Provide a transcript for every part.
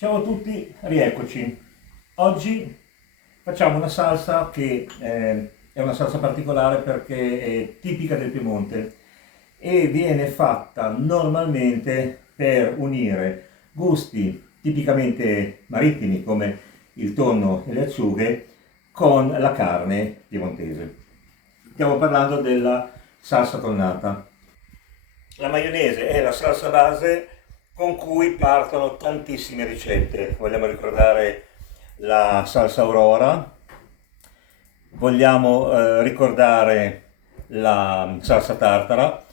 Ciao a tutti, rieccoci. Oggi facciamo una salsa che è una salsa particolare perché è tipica del Piemonte e viene fatta normalmente per unire gusti tipicamente marittimi come il tonno e le acciughe con la carne piemontese. Stiamo parlando della salsa tonnata. La maionese è la salsa base con cui partono tantissime ricette. Vogliamo ricordare la salsa Aurora, vogliamo ricordare la salsa tartara,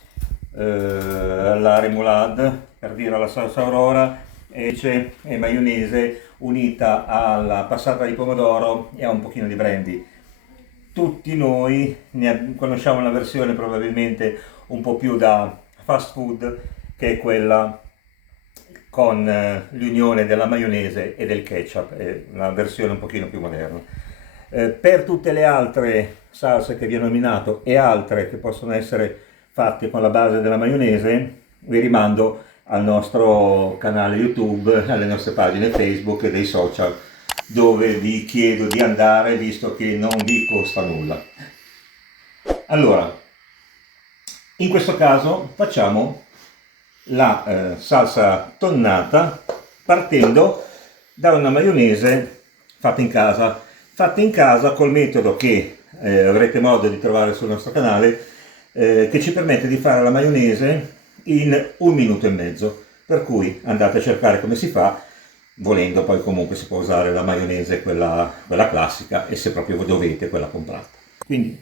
la remoulade, per dire la salsa Aurora, e maionese unita alla passata di pomodoro e a un pochino di brandy. Tutti noi conosciamo una versione probabilmente un po' più da fast food, che è quella con l'unione della maionese e del ketchup, è una versione un pochino più moderna. Per tutte le altre salse che vi ho nominato e altre che possono essere fatte con la base della maionese, vi rimando al nostro canale YouTube, alle nostre pagine Facebook e dei social, dove vi chiedo di andare visto che non vi costa nulla. Allora, in questo caso facciamo la salsa tonnata partendo da una maionese fatta in casa col metodo che avrete modo di trovare sul nostro canale, che ci permette di fare la maionese in 1 minuto e mezzo, per cui andate a cercare come si fa. Volendo poi comunque si può usare la maionese, quella classica, e se proprio dovete quella comprata. Quindi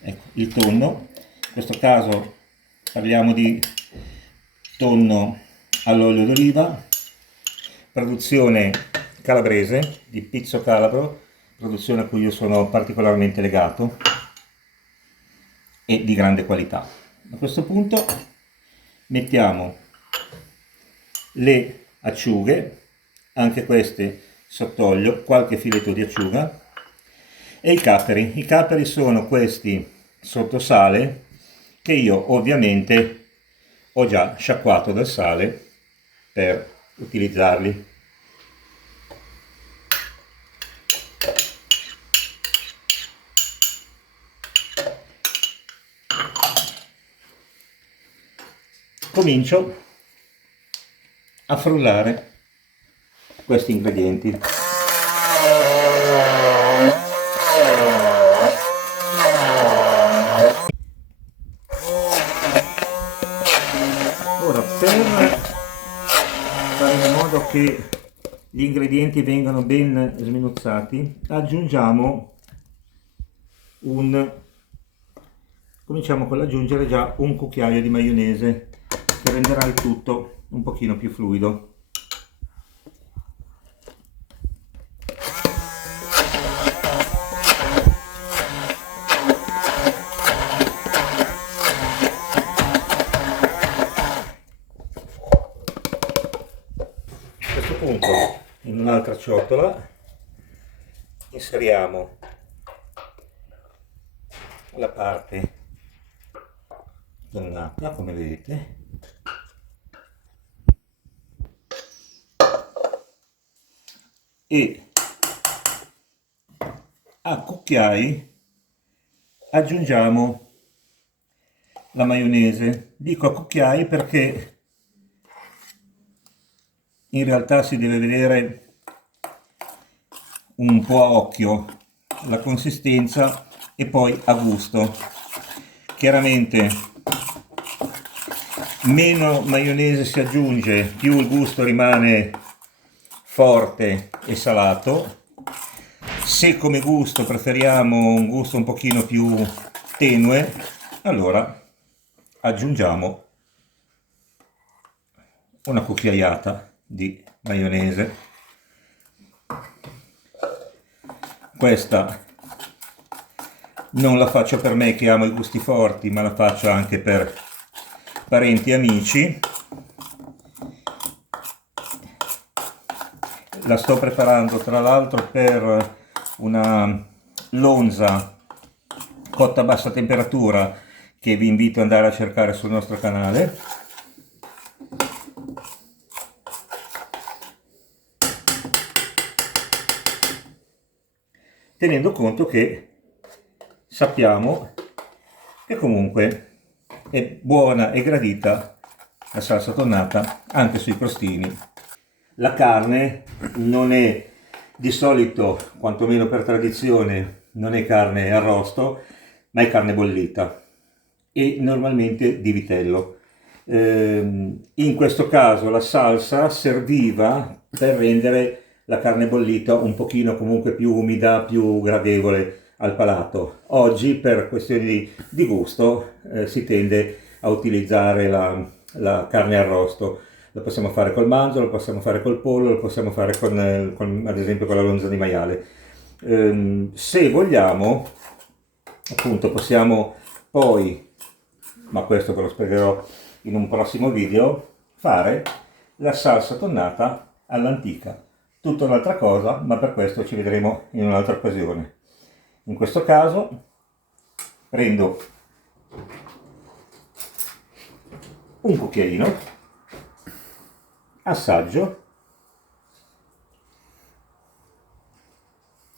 ecco il tonno, in questo caso parliamo di tonno all'olio d'oliva, produzione calabrese di Pizzo Calabro, produzione a cui io sono particolarmente legato e di grande qualità. A questo punto mettiamo le acciughe, anche queste sott'olio, qualche filetto di acciuga, e i capperi. I capperi sono questi sotto sale che io ovviamente ho già sciacquato dal sale per utilizzarli. Comincio a frullare questi ingredienti. Ora, per fare in modo che gli ingredienti vengano ben sminuzzati, cominciamo con l'aggiungere già un cucchiaio di maionese, che renderà il tutto un pochino più fluido. A questo punto in un'altra ciotola inseriamo la parte tonnata, come vedete, e a cucchiai aggiungiamo la maionese. Dico a cucchiai perché in realtà si deve vedere un po' a occhio la consistenza e poi a gusto. Chiaramente meno maionese si aggiunge, più il gusto rimane forte e salato. Se come gusto preferiamo un gusto un pochino più tenue, allora aggiungiamo una cucchiaiata di maionese. Questa non la faccio per me che amo i gusti forti, ma la faccio anche per parenti e amici. La sto preparando tra l'altro per una lonza cotta a bassa temperatura che vi invito ad andare a cercare sul nostro canale. tenendo conto che sappiamo che comunque è buona e gradita la salsa tonnata anche sui crostini. La carne non è di solito, quantomeno per tradizione, non è carne arrosto, ma è carne bollita e normalmente di vitello. In questo caso la salsa serviva per rendere la carne bollita un pochino comunque più umida, più gradevole al palato. Oggi per questioni di gusto si tende a utilizzare la carne arrosto. Lo possiamo fare col manzo, lo possiamo fare col pollo, lo possiamo fare ad esempio con la lonza di maiale. Se vogliamo, appunto, possiamo poi, ma questo ve lo spiegherò in un prossimo video, fare la salsa tonnata all'antica. Tutta un'altra cosa, ma per questo ci vedremo in un'altra occasione. In questo caso prendo un cucchiaino, assaggio,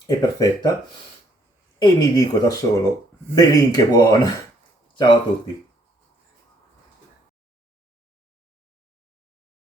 è perfetta e mi dico da solo, belin che buona! Ciao a tutti!